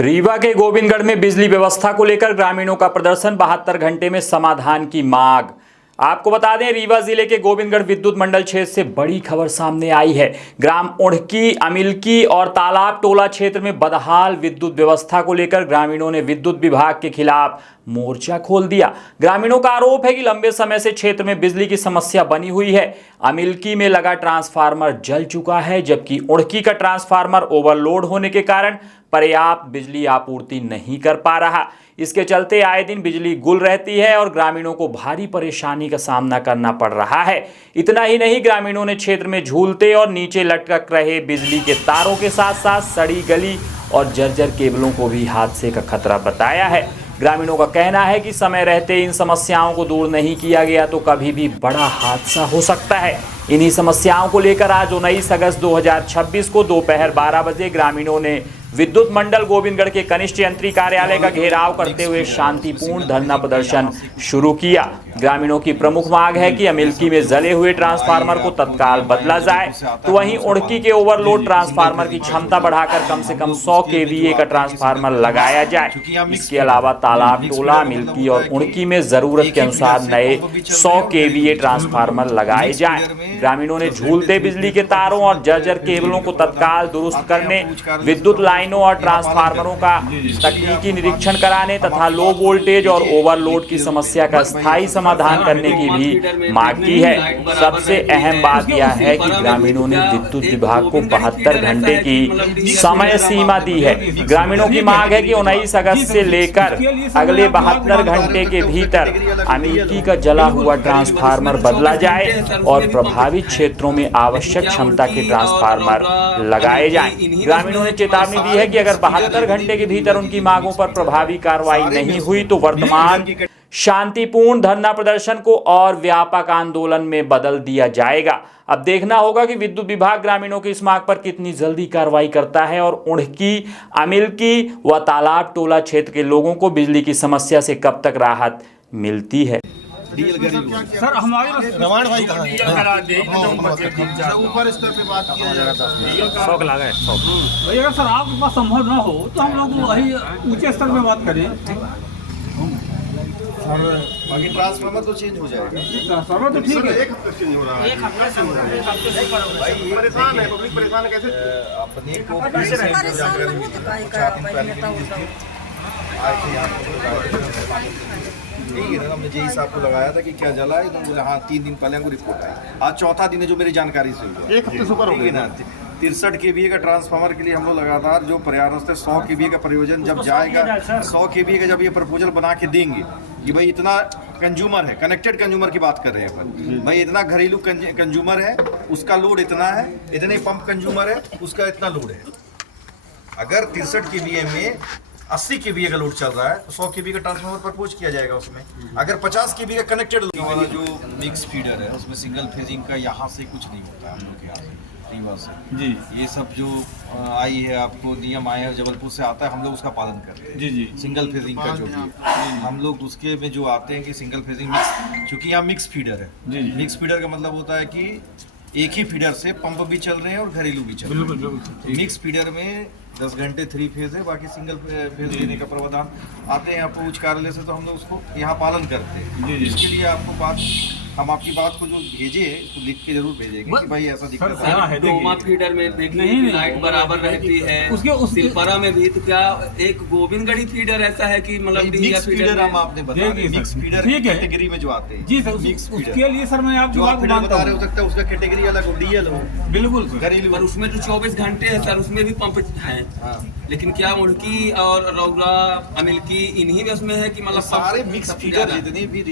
रीवा के गोविंदगढ़ में बिजली व्यवस्था को लेकर ग्रामीणों का प्रदर्शन, 72 घंटे में समाधान की मांग। आपको बता दें, रीवा जिले के गोविंदगढ़ विद्युत मंडल क्षेत्र से बड़ी खबर सामने आई है। ग्राम उड़की, अमिलकी और तालाब टोला क्षेत्र में बदहाल विद्युत व्यवस्था को लेकर ग्रामीणों ने विद्युत विभाग के खिलाफ मोर्चा खोल दिया। ग्रामीणों का आरोप है कि लंबे समय से क्षेत्र में बिजली की समस्या बनी हुई है। अमिलकी में लगा ट्रांसफार्मर जल चुका है, जबकि उड़की का ट्रांसफार्मर ओवरलोड होने के कारण पर्याप्त बिजली आपूर्ति नहीं कर पा रहा। इसके चलते आए दिन बिजली गुल रहती है और ग्रामीणों को भारी परेशानी का सामना करना पड़ रहा है। इतना ही नहीं, ग्रामीणों ने क्षेत्र में झूलते और नीचे लटक रहे बिजली के तारों के साथ साथ सड़ी गली और जर्जर केबलों को भी हादसे का खतरा बताया है। ग्रामीणों का कहना है कि समय रहते इन समस्याओं को दूर नहीं किया गया तो कभी भी बड़ा हादसा हो सकता है। इन्हीं समस्याओं को लेकर आज 19 अगस्त 2026 को दोपहर 12 बजे ग्रामीणों ने विद्युत मंडल गोविंदगढ़ के कनिष्ठ यंत्री कार्यालय का घेराव करते हुए शांतिपूर्ण धरना प्रदर्शन शुरू किया। ग्रामीणों की प्रमुख मांग है कि अमिलकी में जले हुए ट्रांसफार्मर को तत्काल बदला जाए, तो वहीं उड़की के ओवरलोड ट्रांसफार्मर की क्षमता बढ़ाकर कम से कम 100 केवीए का ट्रांसफार्मर लगाया जाए। इसके अलावा तालाब टोला, अमिलकी और उड़की में जरूरत के अनुसार नए 100 केवीए ट्रांसफार्मर लगाए जाएं। ग्रामीणों ने झूलते बिजली के तारों और जर्जर केबलों को तत्काल दुरुस्त करने, विद्युत लाइनों और ट्रांसफार्मरों का तकनीकी निरीक्षण कराने तथा लो वोल्टेज और ओवरलोड की समस्या का स्थायी समाधान करने की भी मांग की है। सबसे अहम बात यह है कि ग्रामीणों ने विद्युत विभाग को 72 घंटे की समय सीमा दी है। ग्रामीणों की मांग है कि 19 अगस्त से लेकर अगले 72 घंटे के भीतर अमिलकी का जला हुआ ट्रांसफार्मर बदला जाए और प्रभावित क्षेत्रों में आवश्यक क्षमता के ट्रांसफार्मर लगाए जाएं। ग्रामीणों ने चेतावनी दी है कि अगर 72 घंटे के भीतर उनकी मांगों पर प्रभावी कार्रवाई नहीं हुई तो वर्तमान शांतिपूर्ण धरना प्रदर्शन को और व्यापक आंदोलन में बदल दिया जाएगा। अब देखना होगा कि विद्युत विभाग ग्रामीणों की इस मांग पर कितनी जल्दी कार्रवाई करता है और उड़की, अमिलकी व तालाब टोला क्षेत्र के लोगों को बिजली की समस्या से कब तक राहत मिलती है। सर हमारे रवान भाई कहाँ है? ऊपर स्तर पे बात किया जाएगा। 100 लागा है 100। भाई अगर सर आपके पास संभव ना हो तो हम लोग वही ऊंचे स्तर पे बात करें। बाकी ट्रांसफार्मर तो चेंज हो जाएगा। ट्रांसफार्मर तो ठीक है, एक हफ्ते चेंज हो रहा है। एक हफ्ते से हो रहा है। भाई परेशान है, पब्लिक परेशान है। कैसे अपने को ठीक है ना, हमने जेई साहब को लगाया था कि क्या जला है, तो बोले हाँ 3 दिन पहले हमको रिपोर्ट आई। आज चौथा दिन है जो मेरी जानकारी से हुआ। एक हफ्ते से ऊपर हो गया ना। 63 केवीए का ट्रांसफार्मर के लिए हम लोग लगातार जो प्रयास थे, 100 केवीए का प्रयोजन जब जाएगा, 100 केवीए का जब ये प्रपोजल बना के देंगे कि भाई इतना कंज्यूमर है, कनेक्टेड कंज्यूमर की बात कर रहे हैं अपन, भाई इतना घरेलू कंज्यूमर है, उसका लोड इतना है, इतने पंप कंज्यूमर है, उसका इतना लोड है। अगर 63 केवीए में 80 केवीए का लोड चल रहा है तो 100 केवीए का ट्रांसफार्मर प्रपोज किया जाएगा उसमें। अगर 50 केवीए का कनेक्टेड वाला जो मिक्स फीडर है उसमें सिंगल फेजिंग का यहाँ से कुछ नहीं होता है। हम लोग के यहाँ से रीवा से जी, ये सब जो आई है आपको नियम आए हैं, जबलपुर से आता है, हम लोग उसका पालन करते हैं। जी जी, सिंगल फेजिंग का जो भी है हम लोग उसके में जो आते हैं कि सिंगल फेजिंग मिक्स, क्योंकि यहाँ मिक्स फीडर है। जी। मिक्स फीडर का मतलब होता है कि एक ही फीडर से पंप भी चल रहे हैं और घरेलू भी चल रहे हैं। मिक्स फीडर में 10 घंटे 3 फेज है, बाकी सिंगल फेज देने का प्रावधान आते हैं आपको उच्च कार्यालय से, तो हम लोग उसको यहाँ पालन करते हैं। इसके लिए आपको हम आपकी बात को जो भेजे है उसको लिख के जरूर भेजेंगे कि भाई ऐसा दिक्कत है। डोमा फीडर में देखिए लाइट बराबर रहती है, उसके सिलपरा में भी। तो क्या एक गोविंदगढ़ी फीडर ऐसा है कि मतलब मिक्स फीडर हम आपने बता रहे हैं, मिक्स फीडर ठीक है कैटेगरी में जो आते हैं। जी सर, उसके लिए सर मैं आपको जो आप बात बता रहे हो सकता है उसका कैटेगरी अलग हो, डीएल हो, बिल्कुल घरेलू। पर उसमें जो 24 घंटे है सर उसमें भी पंप है। हाँ। लेकिन क्या उड़की और रौरा, अमिलकी इन्हीं में उसमें है कि मतलब सारे मिक्स फीडर जितने भी